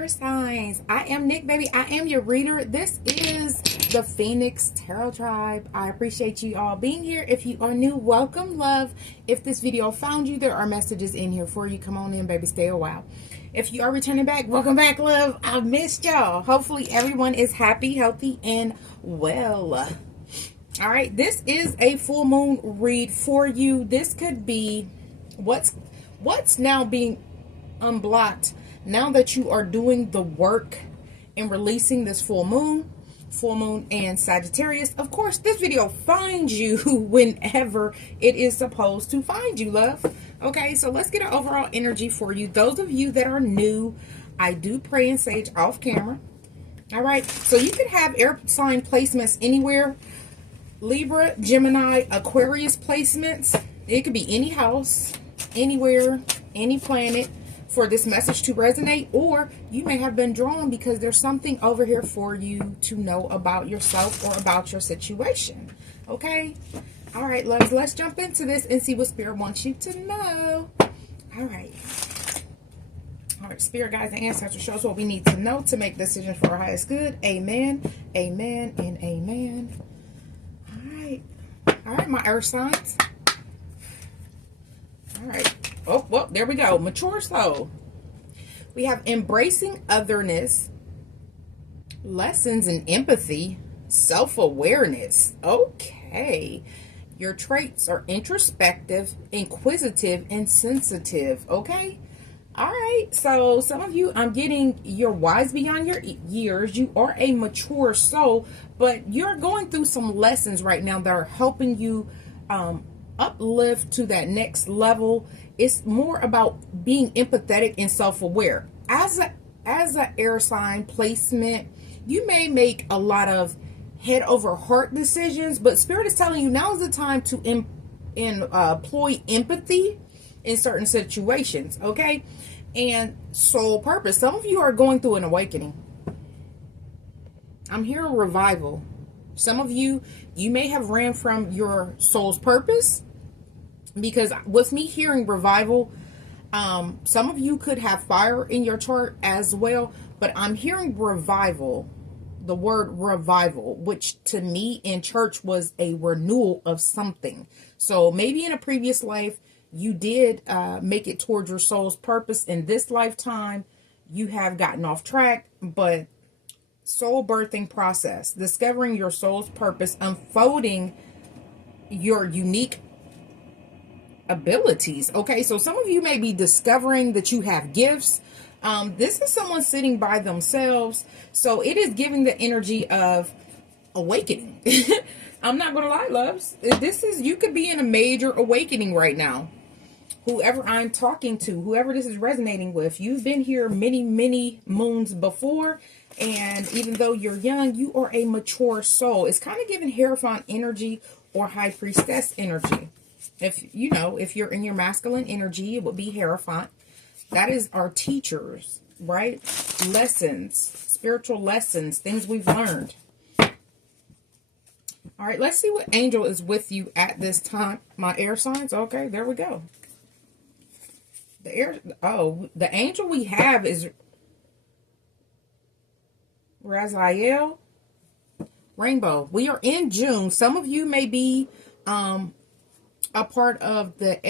air signs. I am Nick, baby. I am your reader. This is the Phoenix Tarot Tribe. I appreciate you all being here. If you are new, welcome, love. If this video found you, there are messages in here for you. Come on in, baby. Stay a while. If you are returning back, welcome back, love. I missed y'all. Hopefully everyone is happy, healthy, and well. All right, this is a full moon read for you. This could be what's now being unblocked now that you are doing the work and releasing this full moon and Sagittarius. Of course, this video finds you whenever it is supposed to find you, love. Okay, so let's get an overall energy for you. Those of you that are new, I do pray and sage off camera. All right, so you could have air sign placements anywhere. Libra, Gemini, Aquarius placements. It could be any house, anywhere, any planet for this message to resonate, or you may have been drawn because there's something over here for you to know about yourself or about your situation. Okay? All right, loves, let's jump into this and see what Spirit wants you to know. All right. All right, Spirit, guides, and ancestors, show us what we need to know to make decisions for our highest good. Amen, amen, and amen. All right, my earth signs. All right. Oh, well, there we go. Mature soul. We have embracing otherness, lessons in empathy, self-awareness. Okay. Your traits are introspective, inquisitive, and sensitive. Okay. All right. So some of you, I'm getting you're wise beyond your years. You are a mature soul, but you're going through some lessons right now that are helping you uplift to that next level. It's more about being empathetic and self-aware. As a air sign placement, you may make a lot of head over heart decisions, but Spirit is telling you now is the time to employ empathy in certain situations. Okay, and soul purpose. Some of you are going through an awakening. I'm hearing revival. Some of you may have ran from your soul's purpose. Because with me hearing revival, some of you could have fire in your chart as well, but I'm hearing revival, the word revival, which to me in church was a renewal of something. So maybe in a previous life, you did make it towards your soul's purpose. In this lifetime, you have gotten off track, but soul birthing process, discovering your soul's purpose, unfolding your unique abilities. Okay, so some of you may be discovering that you have gifts. This is someone sitting by themselves, so it is giving the energy of awakening. I'm not gonna lie, loves, you could be in a major awakening right now. Whoever I'm talking to, whoever this is resonating with, you've been here many moons before, and even though you're young, you are a mature soul. It's kind of giving Hierophant energy or High Priestess energy. If you're in your masculine energy, it would be Hierophant. That is our teachers, right? Lessons, spiritual lessons, things we've learned. All right, let's see what angel is with you at this time. My air signs. Okay, there we go. The angel we have is Raziel. Rainbow. We are in June. Some of you may be a part of the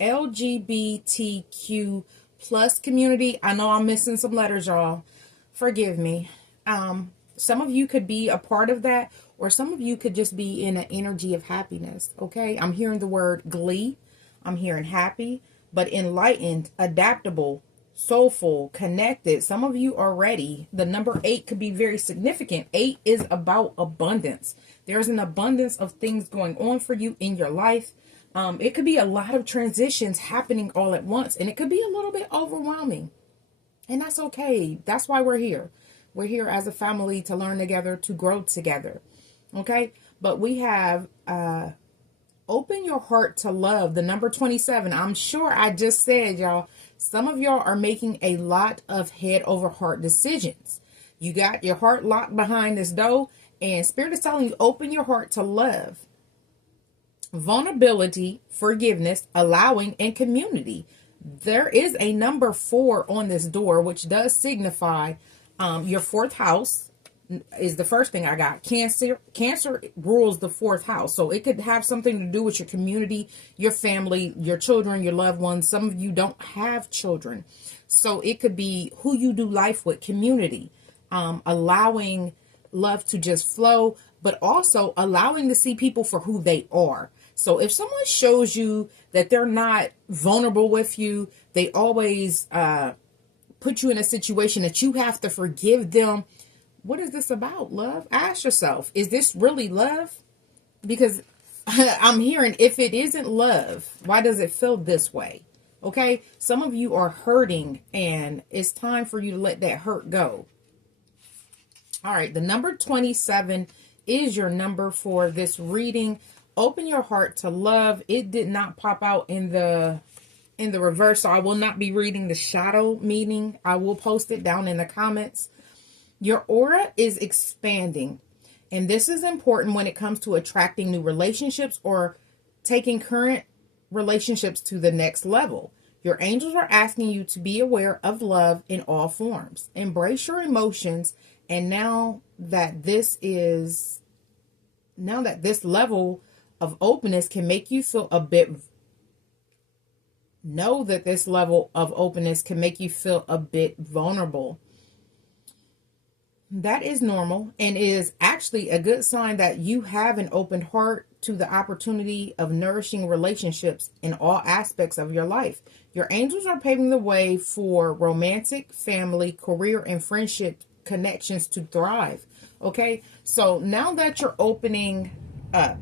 LGBTQ plus community. I know I'm missing some letters, y'all. Forgive me. Some of you could be a part of that, or some of you could just be in an energy of happiness. Okay, I'm hearing the word glee. I'm hearing happy, but enlightened, adaptable, soulful, connected. Some of you are ready. The number 8 could be very significant. 8 is about abundance. There's an abundance of things going on for you in your life. It could be a lot of transitions happening all at once, and it could be a little bit overwhelming. And that's okay. That's why we're here. We're here as a family to learn together, to grow together. Okay? But we have open your heart to love, the number 27. I'm sure I just said, y'all, some of y'all are making a lot of head over heart decisions. You got your heart locked behind this door, and Spirit is telling you, open your heart to love, vulnerability, forgiveness, allowing, and community. There is a number 4 on this door, which does signify your 4th house is the first thing I got. Cancer rules the 4th house. So it could have something to do with your community, your family, your children, your loved ones. Some of you don't have children. So it could be who you do life with, community, allowing love to just flow, but also allowing to see people for who they are. So if someone shows you that they're not vulnerable with you, they always put you in a situation that you have to forgive them. What is this about, love? Ask yourself, is this really love? Because I'm hearing, if it isn't love, why does it feel this way? Okay, some of you are hurting and it's time for you to let that hurt go. All right, the number 27 is your number for this reading. Open your heart to love. It did not pop out in the reverse, so I will not be reading the shadow meaning. I will post it down in the comments. Your aura is expanding, and this is important when it comes to attracting new relationships or taking current relationships to the next level. Your angels are asking you to be aware of love in all forms. Embrace your emotions, and now that this level of openness can make you feel a bit vulnerable. That is normal and is actually a good sign that you have an open heart to the opportunity of nourishing relationships in all aspects of your life. Your angels are paving the way for romantic, family, career, and friendship connections to thrive. Okay, so now that you're opening up,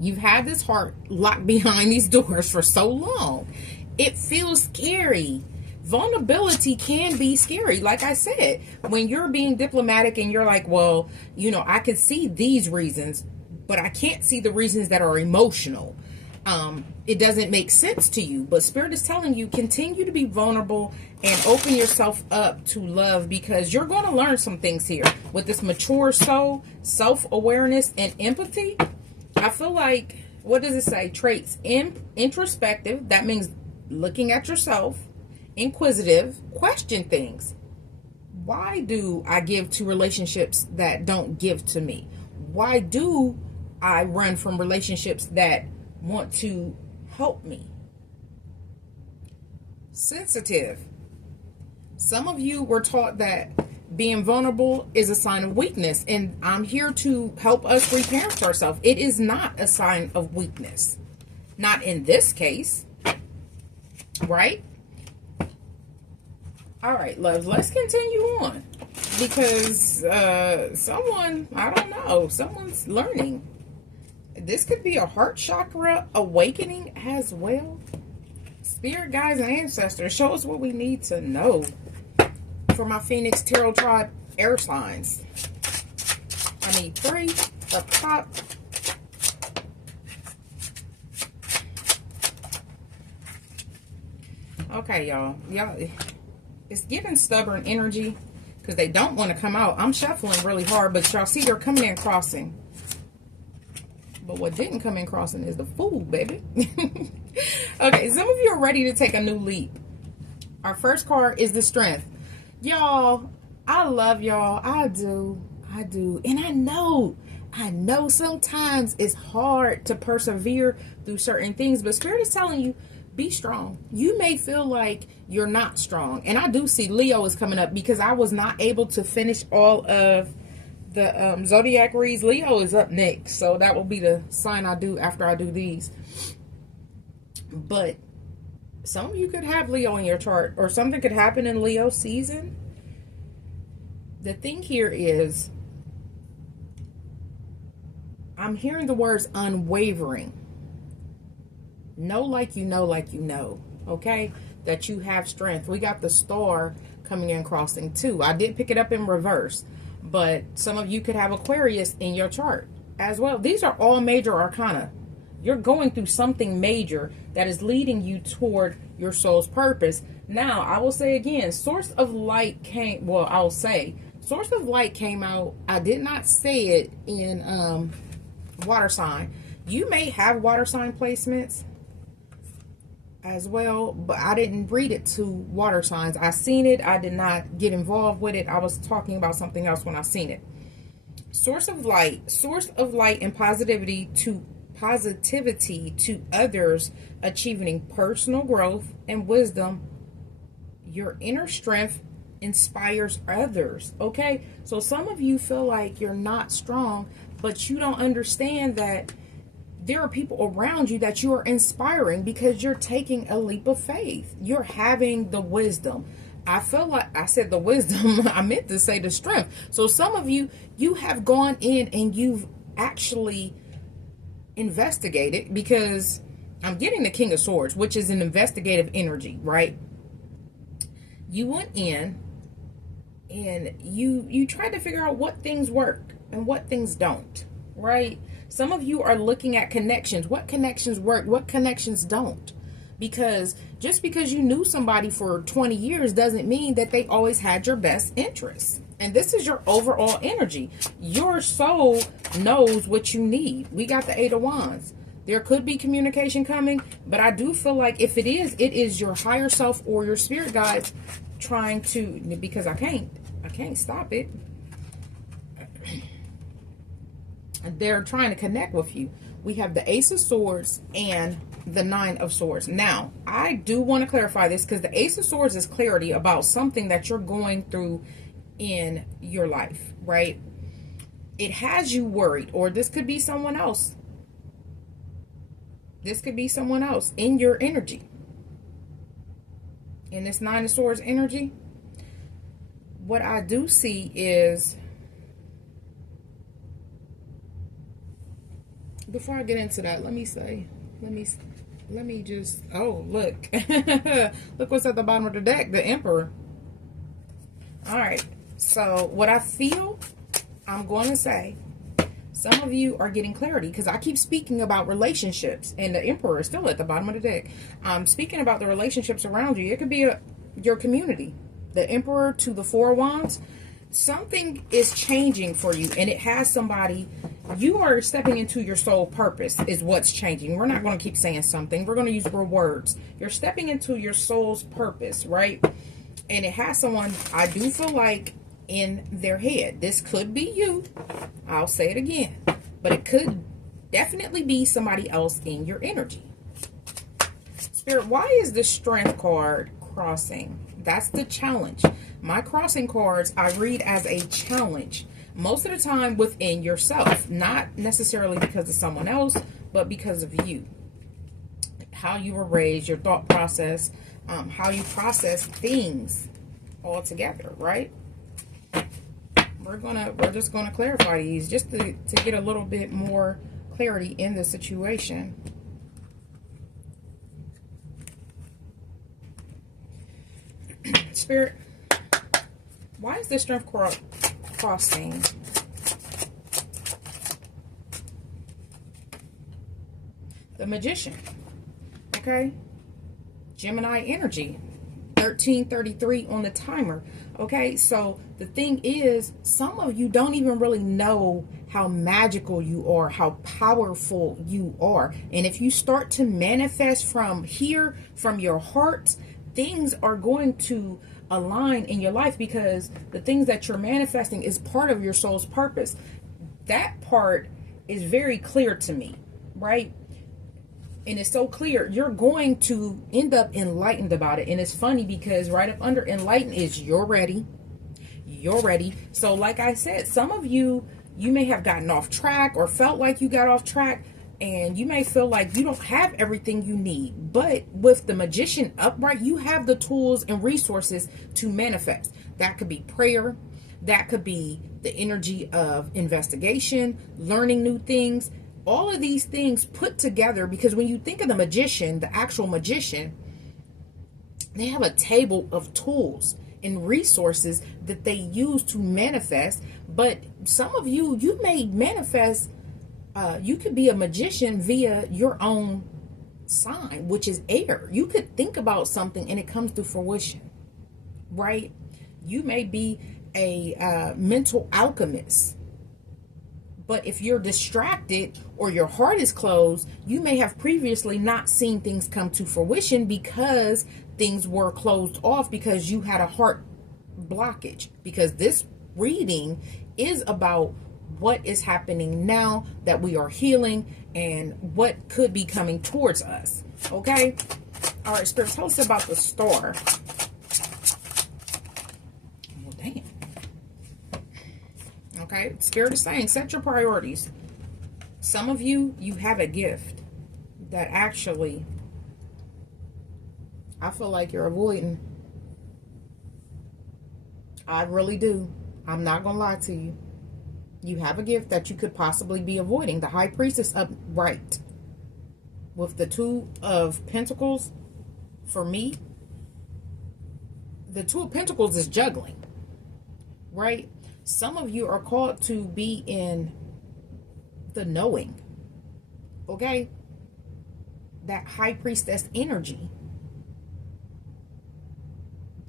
you've had this heart locked behind these doors for so long. It feels scary. Vulnerability can be scary. Like I said, when you're being diplomatic and you're like, well, you know, I could see these reasons, but I can't see the reasons that are emotional. It doesn't make sense to you, but Spirit is telling you, continue to be vulnerable and open yourself up to love, because you're going to learn some things here with this mature soul, self-awareness, and empathy. I feel like, what does it say? Traits: introspective. That means looking at yourself. Inquisitive, question things. Why do I give to relationships that don't give to me? Why do I run from relationships that want to help me? Sensitive. Some of you were taught that being vulnerable is a sign of weakness, and I'm here to help us reparent ourselves. It is not a sign of weakness. Not in this case, right? All right, loves, let's continue on, because someone's learning. This could be a heart chakra awakening as well. Spirit guides and ancestors, show us what we need to know for my Phoenix Tarot Tribe air signs. I need 3 up top. Okay, y'all. It's giving stubborn energy because they don't want to come out. I'm shuffling really hard, but y'all see they're coming in crossing. But what didn't come in crossing is the Fool, baby. Okay, some of you are ready to take a new leap. Our first card is the Strength. Y'all, I love y'all. I do. And I know sometimes it's hard to persevere through certain things, but Spirit is telling you, be strong. You may feel like you're not strong. And I do see Leo is coming up because I was not able to finish all of the zodiac reads. Leo is up next. So that will be the sign I do after I do these. But some of you could have Leo in your chart, or something could happen in Leo season. The thing here is, I'm hearing the words unwavering. Know like you know, okay? That you have strength. We got the Star coming in crossing too. I did pick it up in reverse, but some of you could have Aquarius in your chart as well. These are all major arcana. You're going through something major that is leading you toward your soul's purpose. Now, I will say again, Source of Light came, well, I'll say, Source of Light came out. I did not say it in water sign. You may have water sign placements. as well, but I didn't read it to water signs. I seen it. I did not get involved with it. I was talking about something else when I seen it. Source of light and positivity to others, achieving personal growth and wisdom. Your inner strength inspires others. Okay, so some of you feel like you're not strong, but you don't understand that there are people around you that you are inspiring because you're taking a leap of faith. You're having the wisdom. I feel like I said the wisdom. I meant to say the strength. So some of you, you have gone in and you've actually investigated, because I'm getting the King of Swords, which is an investigative energy, right? You went in and you tried to figure out what things work and what things don't, right? Some of you are looking at connections. What connections work? What connections don't? Because just because you knew somebody for 20 years doesn't mean that they always had your best interests. And this is your overall energy. Your soul knows what you need. We got the Eight of Wands. There could be communication coming, but I do feel like if it is your higher self or your spirit guides trying to, because I can't stop it. They're trying to connect with you. We have the Ace of Swords and the Nine of Swords. Now, I do want to clarify this, because the Ace of Swords is clarity about something that you're going through in your life, right? It has you worried, or this could be someone else. This could be someone else in your energy. In this Nine of Swords energy, what I do see is, before I get into that, let me just, oh, look. Look what's at the bottom of the deck, the Emperor. All right. So what I feel, I'm going to say, some of you are getting clarity, because I keep speaking about relationships, and the Emperor is still at the bottom of the deck. I'm speaking about the relationships around you. It could be your community. The Emperor to the Four of Wands. Something is changing for you, and it has somebody. You are stepping into your soul purpose is what's changing. We're not going to keep saying something. We're going to use more words. You're stepping into your soul's purpose, right? And it has someone, I do feel like, in their head. This could be you. I'll say it again. But it could definitely be somebody else in your energy. Spirit, why is the Strength card crossing? That's the challenge. My crossing cards I read as a challenge. Most of the time within yourself. Not necessarily because of someone else, but because of you. How you were raised, your thought process, how you process things all together, right? We're just gonna clarify these just to get a little bit more clarity in the situation. Spirit, why is the Strength crossing? The Magician. Okay, Gemini energy, 1333 on the timer. Okay, so the thing is, some of you don't even really know how magical you are, how powerful you are. And if you start to manifest from here, from your heart, things are going to align in your life, because the things that you're manifesting is part of your soul's purpose. That part is very clear to me, right? And it's so clear, you're going to end up enlightened about it. And it's funny because right up under enlightened is you're ready. You're ready. So like I said, some of you, you may have gotten off track or felt like you got off track. And you may feel like you don't have everything you need. But with the Magician upright, you have the tools and resources to manifest. That could be prayer. That could be the energy of investigation, learning new things. All of these things put together, because when you think of the magician, the actual magician, they have a table of tools and resources that they use to manifest. But some of you, you may manifest, you could be a magician via your own sign, which is air. You could think about something and it comes to fruition, right? You may be a mental alchemist, But if you're distracted or your heart is closed, you may have previously not seen things come to fruition because things were closed off because you had a heart blockage. Because this reading is about what is happening now that we are healing and what could be coming towards us. Okay? All right, Spirit, tell us about the star. Oh, damn. Okay, Spirit is saying, set your priorities. Some of you, you have a gift that actually, I feel like you're avoiding. I really do. I'm not going to lie to you. You have a gift that you could possibly be avoiding. The High Priestess upright. With the Two of Pentacles, for me, the Two of Pentacles is juggling. Right? Some of you are called to be in the knowing. Okay? That High Priestess energy.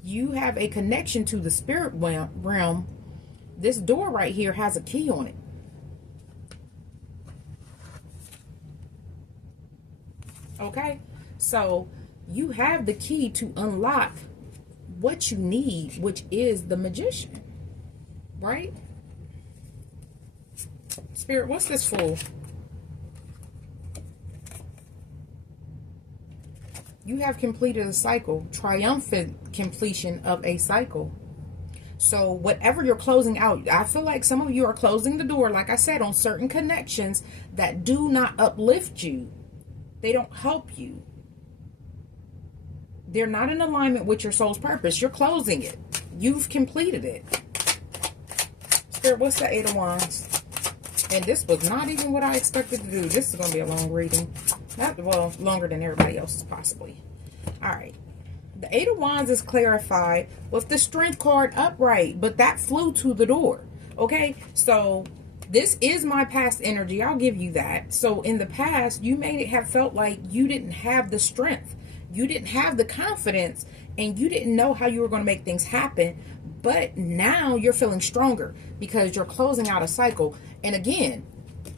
You have a connection to the spirit realm. This door right here has a key on it. Okay? So you have the key to unlock what you need, which is the Magician. Right? Spirit, what's this for? You have completed a cycle, triumphant completion of a cycle. So whatever you're closing out, I feel like some of you are closing the door, like I said, on certain connections that do not uplift you. They don't help you. They're not in alignment with your soul's purpose. You're closing it. You've completed it. Spirit, what's the Eight of Wands? And this was not even what I expected to do. This is going to be a long reading. Not, well, longer than everybody else's, possibly. All right. The Eight of Wands is clarified with the Strength card upright, but that flew to the door. Okay? So, this is my past energy. I'll give you that. So, in the past, you may have felt like you didn't have the strength. You didn't have the confidence, and you didn't know how you were going to make things happen. But now you're feeling stronger because you're closing out a cycle. And again,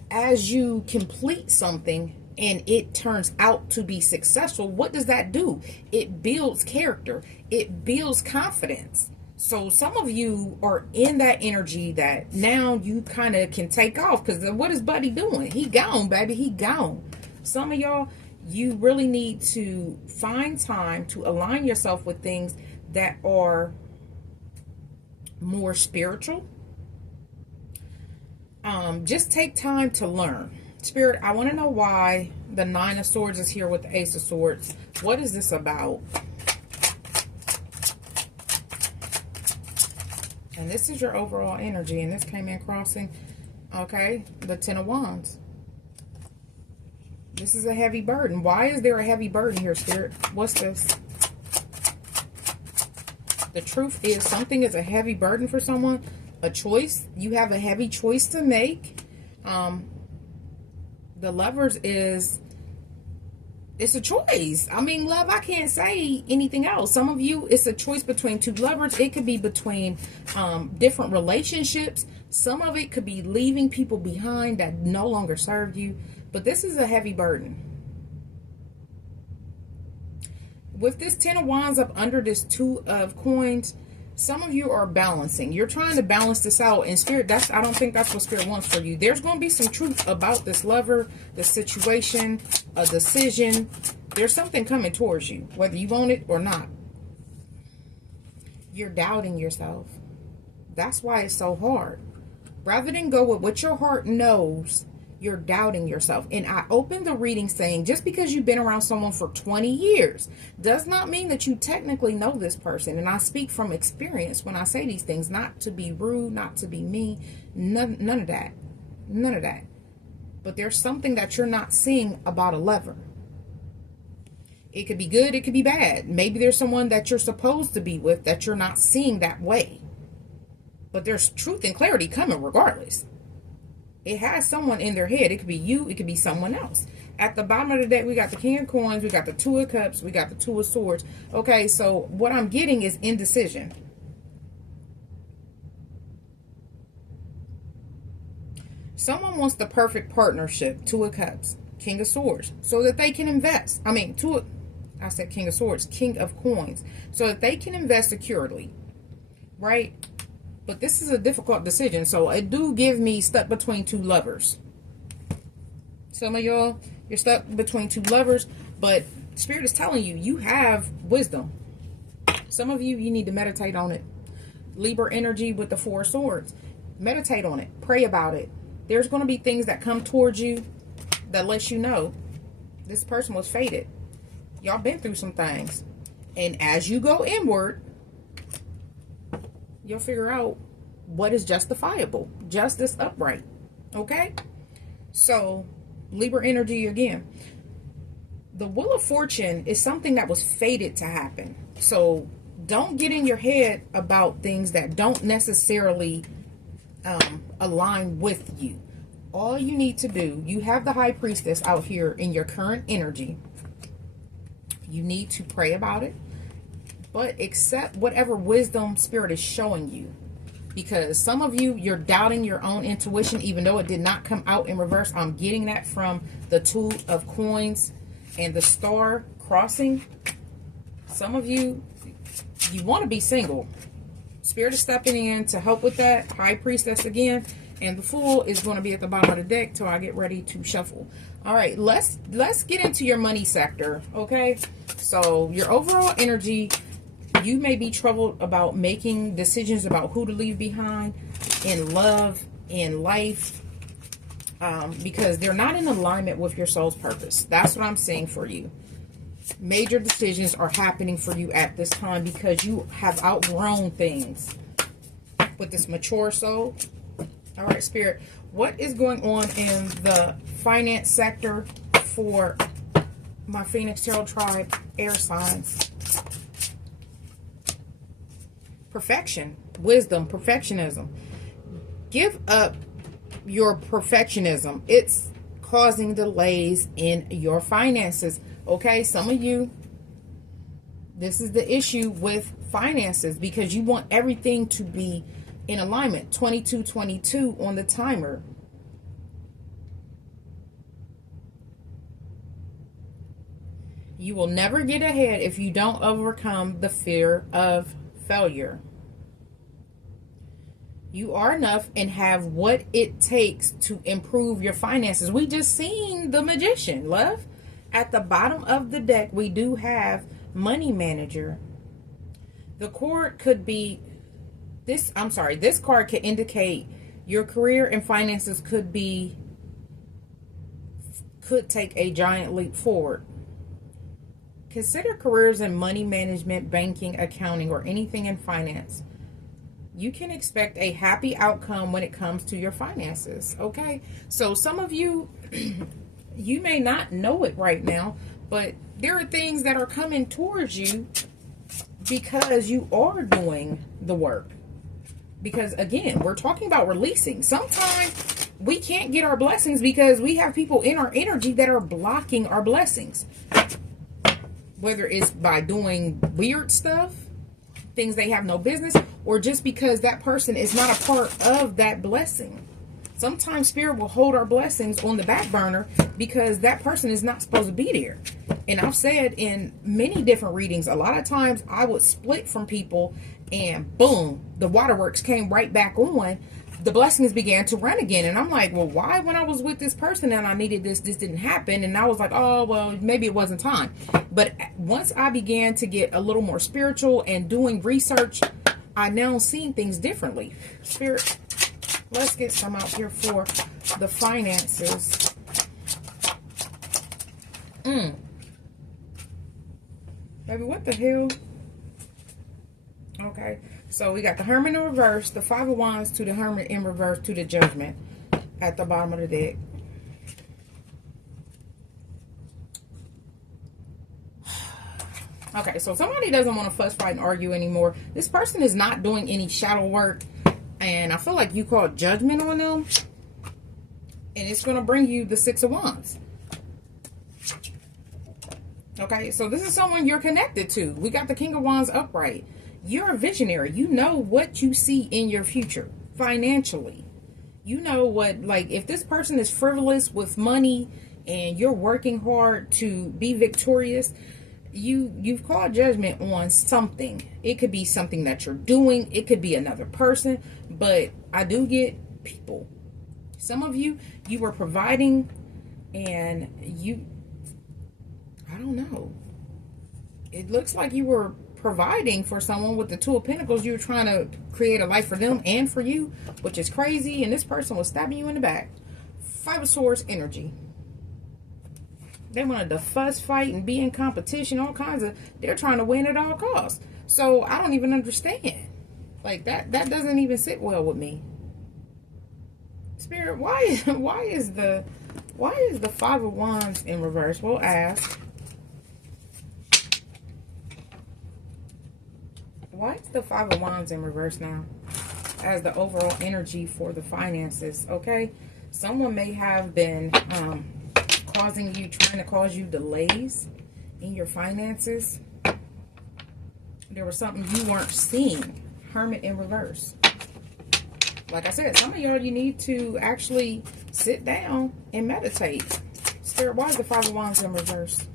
as you complete something and it turns out to be successful, what does that do? It builds character. It builds confidence. So some of you are in that energy that now you kind of can take off, because what is Buddy doing? He gone, baby. He gone. Some of y'all, you really need to find time to align yourself with things that are more spiritual. Just take time to learn. Spirit, I want to know why the Nine of Swords is here with the Ace of Swords. What is this about? And this is your overall energy, and this came in crossing. Okay, the Ten of Wands. This is a heavy burden. Why is there a heavy burden here, Spirit? What's this? The truth is, something is a heavy burden for someone. A choice. You have a heavy choice to make. The Lovers is, it's a choice. I mean, love, I can't say anything else. Some of you, it's a choice between two lovers. It could be between different relationships. Some of it could be leaving people behind that no longer serve you. But this is a heavy burden. With this Ten of Wands up under this Two of Coins, some of you are balancing. You're trying to balance this out. And Spirit, I don't think that's what Spirit wants for you. There's going to be some truth about this lover, the situation, a decision. There's something coming towards you, whether you want it or not. You're doubting yourself. That's why it's so hard. Rather than go with what your heart knows, you're doubting yourself. And I opened the reading saying, just because you've been around someone for 20 years does not mean that you technically know this person. And I speak from experience when I say these things, not to be rude, not to be mean, none of that. None of that. But there's something that you're not seeing about a lover. It could be good, it could be bad. Maybe there's someone that you're supposed to be with that you're not seeing that way. But there's truth and clarity coming regardless. It has someone in their head. It could be you. It could be someone else. At the bottom of the deck, we got the King of Coins. We got the Two of Cups. We got the Two of Swords. Okay, so what I'm getting is indecision. Someone wants the perfect partnership, Two of Cups, King of Swords, so that they can invest. I said King of Swords, King of Coins, so that they can invest securely, right? But this is a difficult decision, so it do give me stuck between two lovers. Some of y'all, you're stuck between two lovers, but Spirit is telling you, you have wisdom. Some of you, you need to meditate on it. Libra energy with the Four of Swords. Meditate on it. Pray about it. There's going to be things that come towards you that lets you know this person was fated. Y'all been through some things. And as you go inward, you'll figure out what is justifiable. Justice upright. Okay? So, Libra energy again. The Wheel of Fortune is something that was fated to happen. So, don't get in your head about things that don't necessarily align with you. All you need to do, you have the High Priestess out here in your current energy. You need to pray about it, but accept whatever wisdom Spirit is showing you. Because some of you, you're doubting your own intuition, even though it did not come out in reverse. I'm getting that from the Two of Coins and the Star crossing. Some of you, you want to be single. Spirit is stepping in to help with that. High Priestess again. And the Fool is going to be at the bottom of the deck till I get ready to shuffle. All right, let's get into your money sector, okay? So your overall energy, you may be troubled about making decisions about who to leave behind in love, in life, because they're not in alignment with your soul's purpose. That's what I'm saying for you. Major decisions are happening for you at this time because you have outgrown things with this mature soul. All right, Spirit, what is going on in the finance sector for my Phoenix Tarot Tribe air signs? Perfection, wisdom, perfectionism. Give up your perfectionism. It's causing delays in your finances. Okay, some of you, this is the issue with finances because you want everything to be in alignment. 2222 on the timer. You will never get ahead if you don't overcome the fear of failure. You are enough and have what it takes to improve your finances. We just seen the Magician, love. At the bottom of the deck, we do have Money Manager. The card could be this. I'm sorry. This card could indicate your career and finances could take a giant leap forward. Consider careers in money management, banking, accounting, or anything in finance. You can expect a happy outcome when it comes to your finances. Okay. So some of you, you may not know it right now, but there are things that are coming towards you because you are doing the work. Because again, we're talking about releasing. Sometimes we can't get our blessings because we have people in our energy that are blocking our blessings. Whether it's by doing weird stuff, things they have no business, or just because that person is not a part of that blessing. Sometimes Spirit will hold our blessings on the back burner because that person is not supposed to be there. And I've said in many different readings, a lot of times I would split from people and boom, the waterworks came right back on. The blessings began to run again. And I'm like, well, why when I was with this person and I needed this didn't happen? And I was like, oh, well, maybe it wasn't time. But once I began to get a little more spiritual and doing research, I now seen things differently. Spirit, let's get some out here for the finances. Baby, what the hell? Okay, so we got the Hermit in reverse, the Five of Wands to the Hermit in reverse to the Judgment at the bottom of the deck. Okay, so somebody doesn't want to fuss, fight, and argue anymore. This person is not doing any shadow work, and I feel like you called judgment on them, and it's going to bring you the Six of Wands. Okay, so this is someone you're connected to. We got the King of Wands upright. You're a visionary. You know what you see in your future financially. You know what, like, if this person is frivolous with money and you're working hard to be victorious, you've called judgment on something. It could be something that you're doing, it could be another person, but I do get people. Some of you were providing, and I don't know, it looks like you were providing for someone with the Two of Pentacles. You were trying to create a life for them and for you, which is crazy, and this person was stabbing you in the back. Five of Swords energy. They wanted to fuss, fight, and be in competition, all kinds of, they're trying to win at all costs. So I don't even understand. Like, that doesn't even sit well with me. Spirit, why is the Five of Wands in reverse? We'll ask. Why is the Five of Wands in reverse now as the overall energy for the finances? Okay, someone may have been trying to cause you delays in your finances. There was something you weren't seeing. Hermit in reverse. Like I said, some of y'all, you need to actually sit down and meditate. Spirit, why is the Five of Wands in reverse?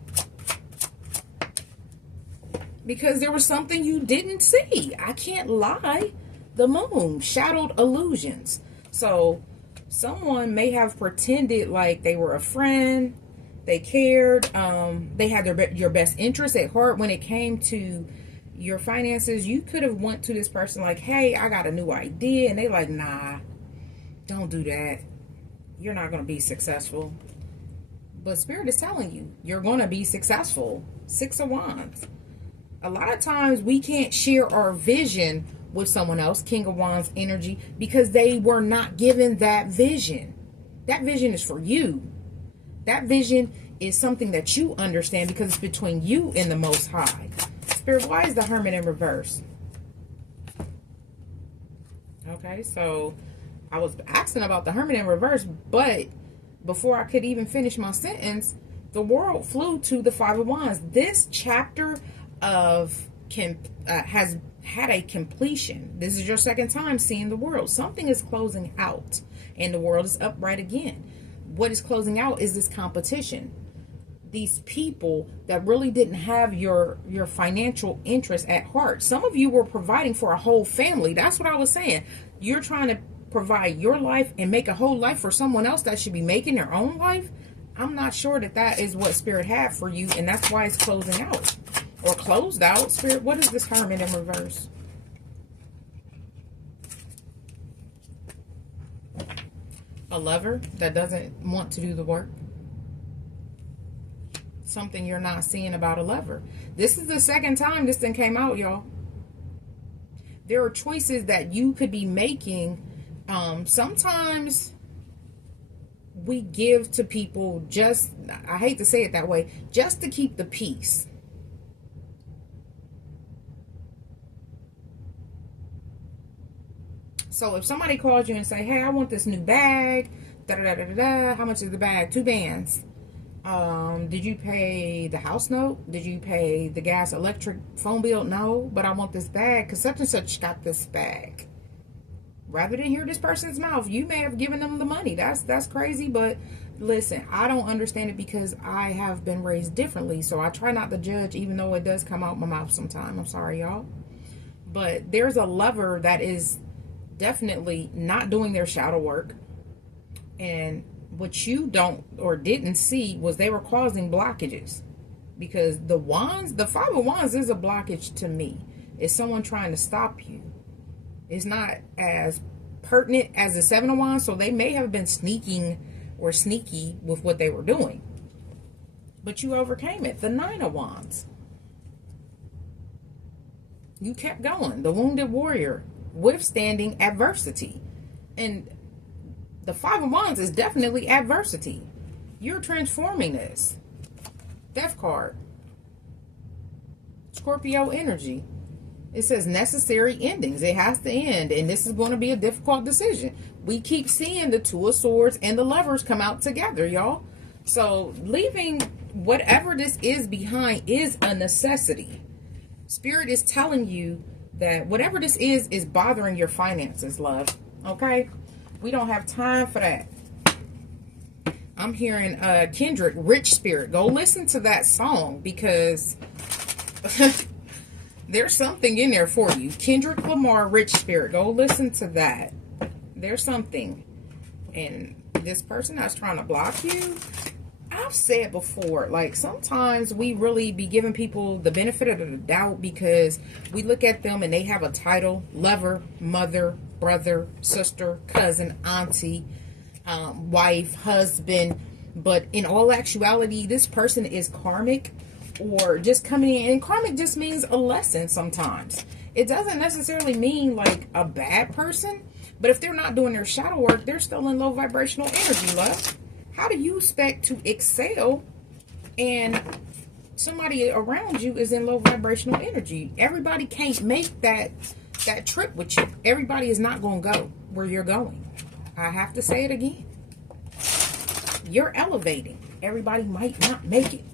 Because there was something you didn't see. I can't lie. The Moon, shadowed illusions. So someone may have pretended like they were a friend, they cared, they had your best interest at heart when it came to your finances. You could have went to this person like, hey, I got a new idea, and they like, nah, don't do that. You're not going to be successful. But Spirit is telling you, you're going to be successful. Six of Wands. A lot of times we can't share our vision with someone else, King of Wands energy, because they were not given that vision. That vision is for you. That vision is something that you understand because it's between you and the Most High. Spirit, why is the Hermit in reverse? Okay, so I was asking about the Hermit in reverse, but before I could even finish my sentence, the world flew to the Five of Wands. This chapter has had a completion. This is your second time seeing the world. Something is closing out and the world is upright again. What is closing out is this competition. These people that really didn't have your financial interest at heart. Some of you were providing for a whole family. That's what I was saying. You're trying to provide your life and make a whole life for someone else that should be making their own life. I'm not sure that is what Spirit had for you, and that's why it's closing out. Or closed out. Spirit, what is this Hermit in reverse? A lover that doesn't want to do the work. Something you're not seeing about a lover. This is the second time this thing came out, y'all. There are choices that you could be making. Sometimes we give to people just, I hate to say it that way, just to keep the peace. So if somebody calls you and say, hey, I want this new bag, how much is the bag? 2 bands. Did you pay the house note? Did you pay the gas, electric, phone bill? No, but I want this bag because such and such got this bag. Rather than hear this person's mouth, you may have given them the money. That's crazy, but listen, I don't understand it because I have been raised differently. So I try not to judge, even though it does come out my mouth sometime. I'm sorry, y'all. But there's a lover that is definitely not doing their shadow work. And what you don't or didn't see was they were causing blockages. Because the wands, the Five of Wands is a blockage to me. It's someone trying to stop you. It's not as pertinent as the Seven of Wands, so they may have been sneaking or sneaky with what they were doing. But you overcame it. The Nine of Wands. You kept going. The wounded warrior, withstanding adversity. And the Five of Wands is definitely adversity. You're transforming this. Death card. Scorpio energy. It says necessary endings. It has to end. And this is going to be a difficult decision. We keep seeing the Two of Swords and the Lovers come out together, y'all. So leaving whatever this is behind is a necessity. Spirit is telling you that whatever this is bothering your finances, love. Okay? We don't have time for that. I'm hearing Kendrick, Rich Spirit. Go listen to that song because there's something in there for you. Kendrick Lamar, Rich Spirit. Go listen to that. There's something. And this person that's trying to block you, I've said before, like, sometimes we really be giving people the benefit of the doubt because we look at them and they have a title: lover, mother, brother, sister, cousin, auntie, wife, husband. But in all actuality, this person is karmic or just coming in. And karmic just means a lesson sometimes. It doesn't necessarily mean like a bad person. But if they're not doing their shadow work, they're still in low vibrational energy, love. How do you expect to excel and somebody around you is in low vibrational energy? Everybody can't make that trip with you. Everybody is not going to go where you're going. I have to say it again. You're elevating. Everybody might not make it.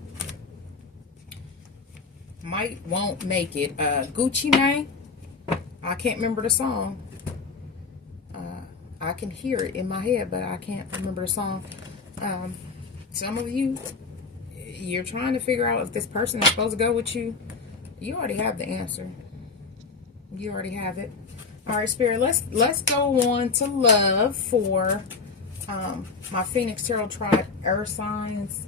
Won't make it. Gucci Mane. I can't remember the song. I can hear it in my head, but I can't remember the song. Some of you, you're trying to figure out if this person is supposed to go with you. You already have the answer. You already have it. All right, Spirit, let's go on to love for my Phoenix Tarot Tribe Earth signs,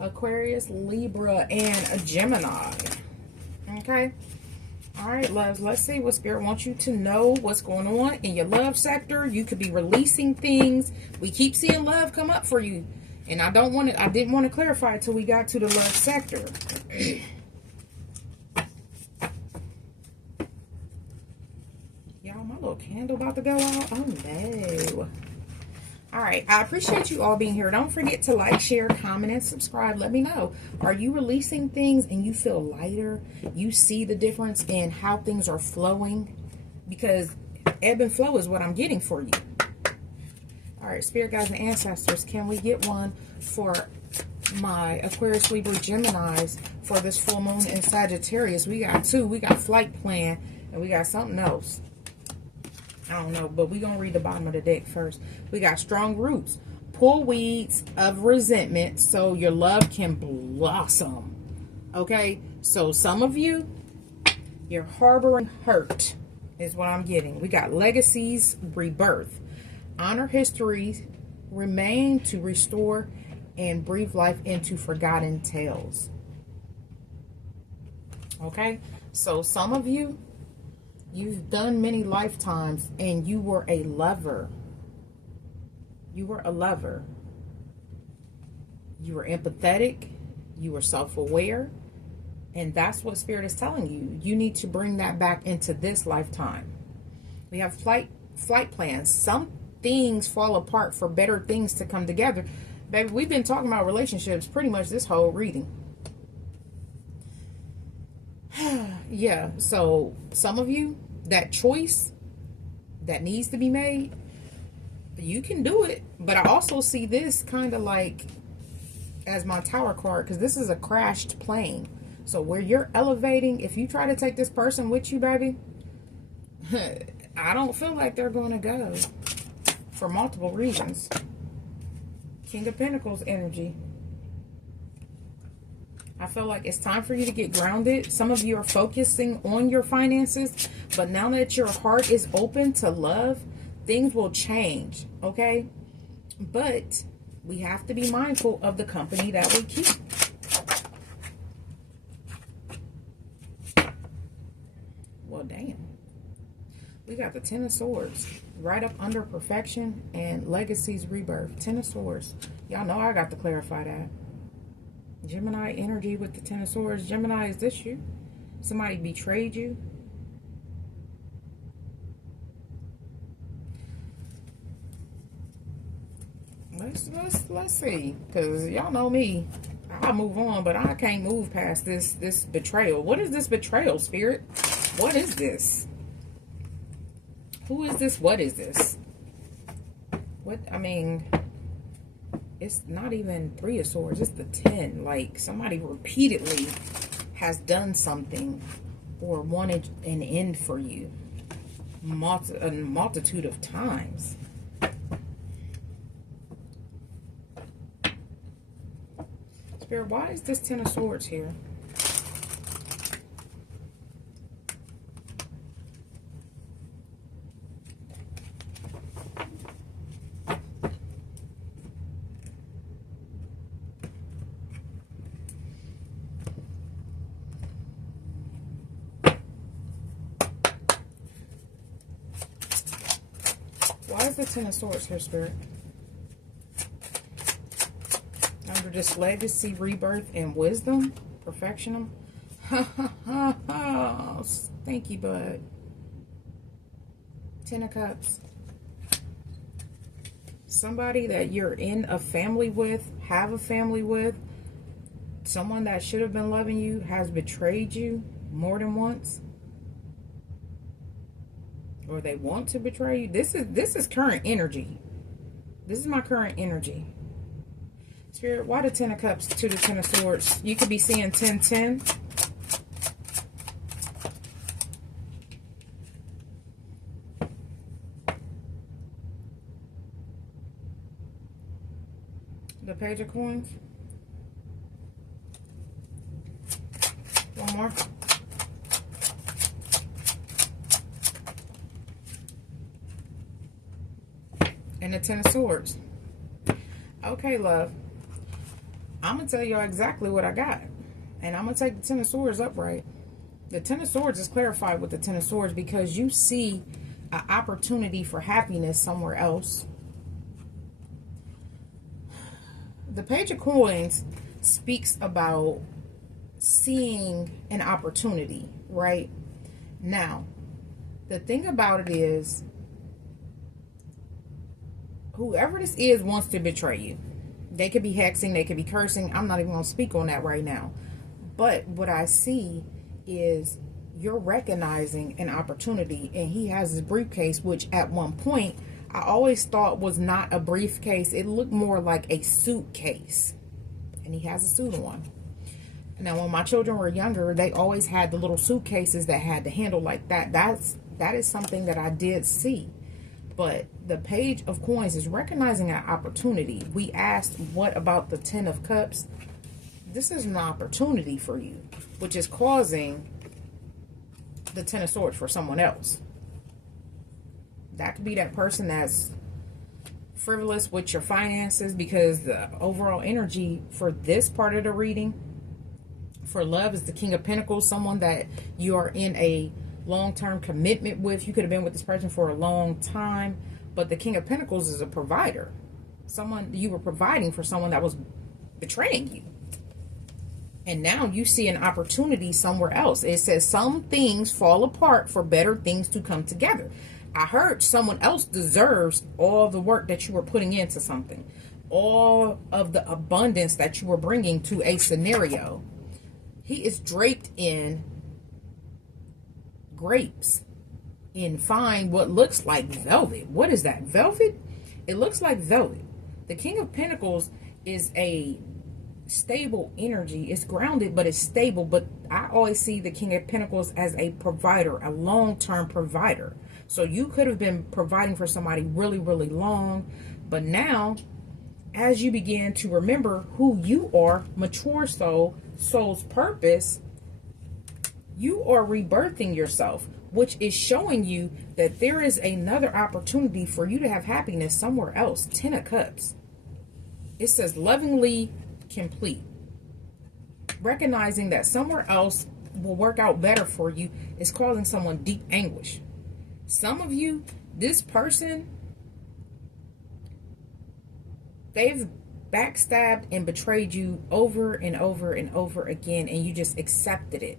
Aquarius, Libra, and a Gemini. Okay. All right, loves, let's see what Spirit wants you to know, what's going on in your love sector. You could be releasing things. We keep seeing love come up for you. And I didn't want to clarify until we got to the love sector. Y'all, my little candle about to go out. Oh, no. All right, I appreciate you all being here. Don't forget to like, share, comment, and subscribe. Let me know. Are you releasing things and you feel lighter? You see the difference in how things are flowing? Because ebb and flow is what I'm getting for you. All right, Spirit guides and ancestors, can we get one for my Aquarius, Libra, Geminis for this full moon in Sagittarius? We got two. We got flight plan and we got something else. I don't know, but we're going to read the bottom of the deck first. We got strong roots. Pull weeds of resentment so your love can blossom. Okay? So some of you, you're harboring hurt is what I'm getting. We got legacies, rebirth. Honor history, remain to restore and breathe life into forgotten tales. Okay? So some of you, you've done many lifetimes and you were a lover. You were a lover. You were empathetic. You were self-aware. And that's what Spirit is telling you. You need to bring that back into this lifetime. We have flight plans. Some things fall apart for better things to come together. Baby, we've been talking about relationships pretty much this whole reading. Yeah, so some of you, that choice that needs to be made, you can do it. But I also see this kind of like as my Tower card, because this is a crashed plane. So where you're elevating, if you try to take this person with you, baby, I don't feel like they're going to go for multiple reasons. King of Pentacles energy. I feel like it's time for you to get grounded. Some of you are focusing on your finances, but now that your heart is open to love, things will change, okay? But we have to be mindful of the company that we keep. Well, damn. We got the Ten of Swords right up under perfection and legacies rebirth. Ten of Swords. Y'all know I got to clarify that. Gemini energy with the Ten of Swords. Gemini, is this you? Somebody betrayed you? Let's see, because y'all know me. I'll move on, but I can't move past this betrayal. What is this betrayal, Spirit? What is this? Who is this? What is this? What, I mean, it's not even Three of Swords, it's the 10. Like, somebody repeatedly has done something or wanted an end for you. a multitude of times. Spirit, why is this Ten of Swords here? Why is the Ten of Swords here, Spirit? Under this legacy, rebirth, and wisdom, perfection. Stinky bud. Ten of Cups. Somebody that you're in a family with, have a family with, someone that should have been loving you has betrayed you more than once. Or they want to betray you. This is current energy. This is my current energy. Spirit, why the Ten of Cups to the Ten of Swords? You could be seeing 10-10. The Page of Coins. One more. And the Ten of Swords. Okay, love. I'm going to tell y'all exactly what I got. And I'm going to take the Ten of Swords upright. The Ten of Swords is clarified with the Ten of Swords because you see an opportunity for happiness somewhere else. The Page of Coins speaks about seeing an opportunity, right? Now, the thing about it is, whoever this is wants to betray you. They could be hexing, they could be cursing. I'm not even going to speak on that right now. But what I see is you're recognizing an opportunity, and he has his briefcase, which at one point I always thought was not a briefcase. It looked more like a suitcase. And he has a suit on. Now, when my children were younger, they always had the little suitcases that had the handle like that. That is something that I did see. But the Page of Coins is recognizing an opportunity. We asked, what about the Ten of Cups? This is an opportunity for you, which is causing the Ten of Swords for someone else. That could be that person that's frivolous with your finances, because the overall energy for this part of the reading for love is the King of Pentacles, someone that you are in a long-term commitment with. You could have been with this person for a long time, but the King of Pentacles is a provider. Someone you were providing for someone that was betraying you. And now you see an opportunity somewhere else. It says some things fall apart for better things to come together. I heard someone else deserves all the work that you were putting into something. All of the abundance that you were bringing to a scenario. He is draped in grapes, in fine, what looks like velvet. What is that? Velvet? It looks like velvet. The King of Pentacles is a stable energy. It's grounded, but it's stable. But I always see the King of Pentacles as a provider, a long-term provider. So you could have been providing for somebody really, really long. But now, as you begin to remember who you are, mature soul, soul's purpose, you are rebirthing yourself, which is showing you that there is another opportunity for you to have happiness somewhere else. Ten of Cups. It says lovingly complete. Recognizing that somewhere else will work out better for you is causing someone deep anguish. Some of you, this person, they've backstabbed and betrayed you over and over and over again, and you just accepted it.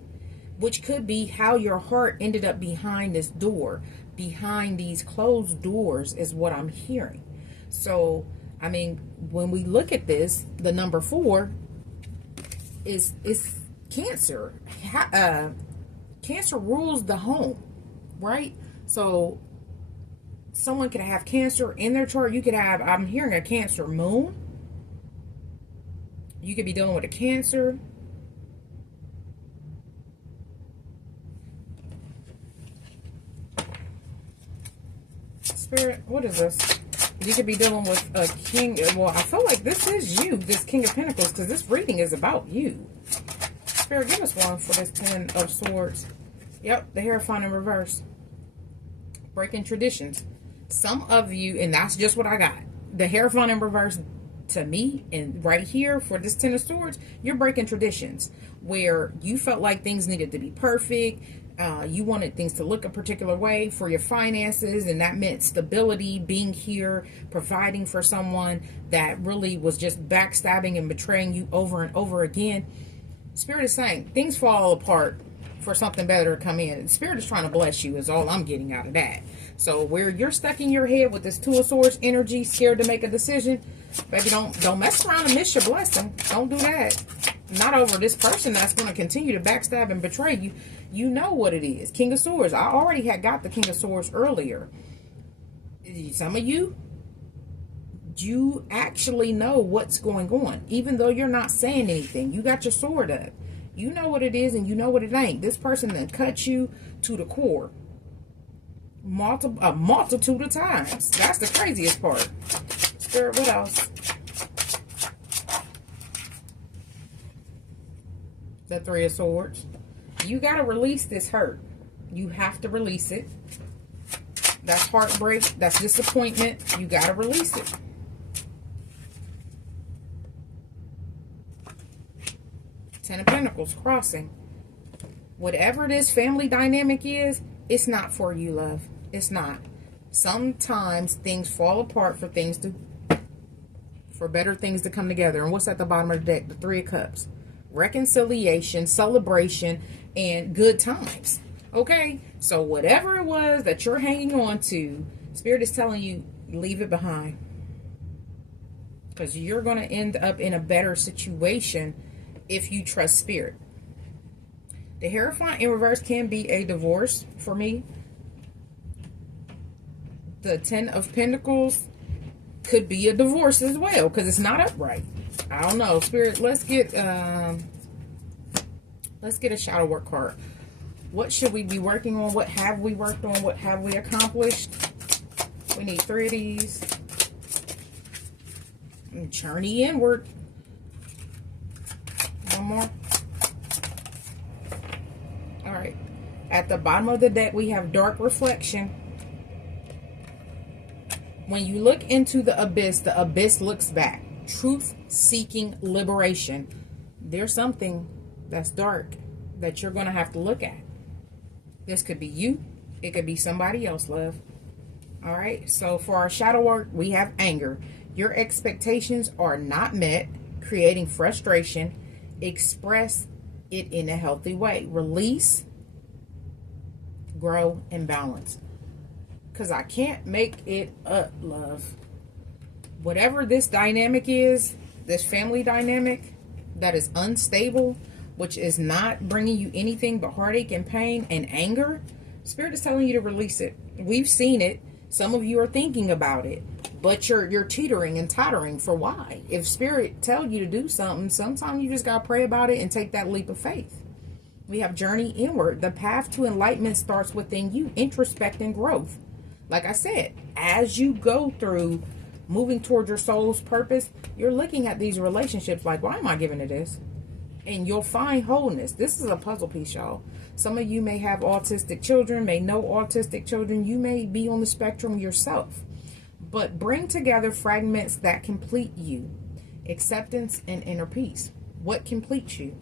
Which could be how your heart ended up behind this door, behind these closed doors, is what I'm hearing. So, I mean, when we look at this, the number 4 is Cancer. Cancer rules the home, right? So, someone could have Cancer in their chart. You could have, I'm hearing a Cancer moon. You could be dealing with a Cancer. Spirit, what is this? You could be dealing with a king. Well, I feel like this is you, this King of Pentacles, because this reading is about you. Spirit, give us one for this Ten of Swords. Yep, the Hierophant in reverse. Breaking traditions. Some of you, and that's just what I got. The Hierophant in reverse to me, and right here for this Ten of Swords, you're breaking traditions where you felt like things needed to be perfect. You wanted things to look a particular way for your finances, and that meant stability, being here, providing for someone that really was just backstabbing and betraying you over and over again. Spirit is saying things fall apart for something better to come in. Spirit is trying to bless you is all I'm getting out of that. So where you're stuck in your head with this Two of Swords energy, scared to make a decision, baby, don't mess around and miss your blessing. Don't do that. Not over this person that's going to continue to backstab and betray you. You know what it is. King of Swords. I already had got the King of Swords earlier. Some of you actually know what's going on. Even though you're not saying anything. You got your sword up. You know what it is and you know what it ain't. This person that cut you to the core. A multitude of times. That's the craziest part. Spirit, what else? The Three of Swords. You got to release this hurt. You have to release it. That's heartbreak. That's disappointment. You got to release it. Ten of Pentacles crossing. Whatever this family dynamic is, it's not for you, love. It's not. Sometimes things fall apart for better things to come together. And what's at the bottom of the deck? The Three of Cups. Reconciliation, celebration, and good times. Okay? So whatever it was that you're hanging on to, Spirit is telling you, leave it behind. Because you're going to end up in a better situation if you trust Spirit. The Hierophant in reverse can be a divorce for me. The Ten of Pentacles could be a divorce as well, because it's not upright. I don't know. Spirit, let's get a shadow work card. What should we be working on? What have we worked on? What have we accomplished? We need 3 of these. And journey inward. One more. All right. At the bottom of the deck, we have dark reflection. When you look into the abyss looks back. Truth-seeking liberation. There's something that's dark that you're going to have to look at. This could be you. It could be somebody else, love. All right. So for our shadow work, we have anger. Your expectations are not met, creating frustration. Express it in a healthy way. Release, grow, and balance. Because I can't make it up, love. Whatever this dynamic is, this family dynamic that is unstable, which is not bringing you anything but heartache and pain and anger, Spirit is telling you to release it. We've seen it. Some of you are thinking about it, but you're teetering and tottering for why? If Spirit tells you to do something, sometimes you just got to pray about it and take that leap of faith. We have journey inward. The path to enlightenment starts within you. Introspect and growth. Like I said, as you go through moving towards your soul's purpose, you're looking at these relationships like, why am I giving to this? And you'll find wholeness. This is a puzzle piece, y'all. Some of you may have autistic children, may know autistic children. You may be on the spectrum yourself. But bring together fragments that complete you. Acceptance and inner peace. What completes you?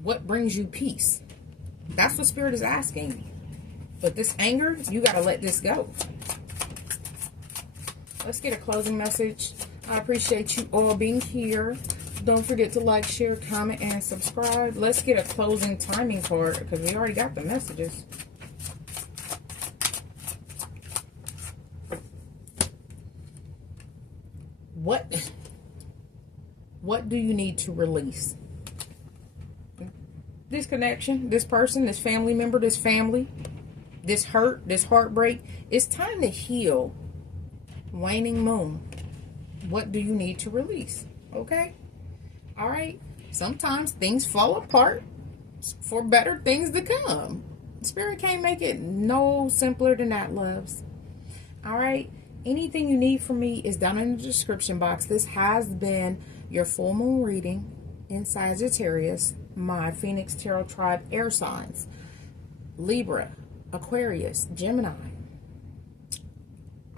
What brings you peace? That's what Spirit is asking. But this anger, you got to let this go. Let's get a closing message. I appreciate you all being here. Don't forget to like, share, comment, and subscribe. Let's get a closing timing card because we already got the messages. What do you need to release? This connection, this person, this family member, this family, this hurt, this heartbreak. It's time to heal. Waning moon. What do you need to release? Okay? All right. Sometimes things fall apart for better things to come. Spirit can't make it no simpler than that, loves. All right. Anything you need from me is down in the description box. This has been your full moon reading in Sagittarius, my Phoenix Tarot Tribe air signs, Libra, Aquarius, Gemini.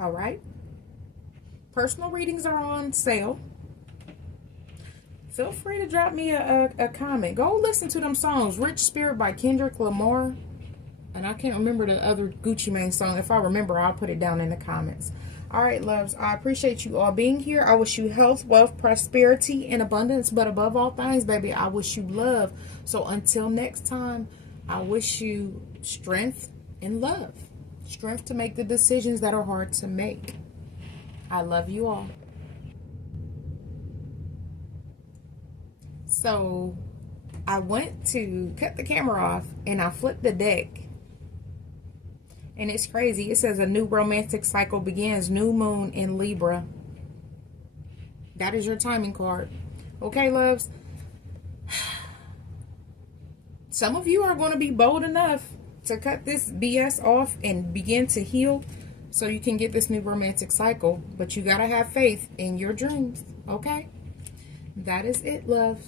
All right. Personal readings are on sale. Feel free to drop me a comment. Go listen to them songs. Rich Spirit by Kendrick Lamar. And I can't remember the other Gucci Mane song. If I remember, I'll put it down in the comments. All right, loves. I appreciate you all being here. I wish you health, wealth, prosperity, and abundance. But above all things, baby, I wish you love. So until next time, I wish you strength and love. Strength to make the decisions that are hard to make. I love you all. So I went to cut the camera off and I flipped the deck. And it's crazy. It says a new romantic cycle begins. New moon in Libra. That is your timing card. Okay, loves. Some of you are going to be bold enough to cut this BS off and begin to heal so you can get this new romantic cycle. But you got to have faith in your dreams. Okay? That is it, love.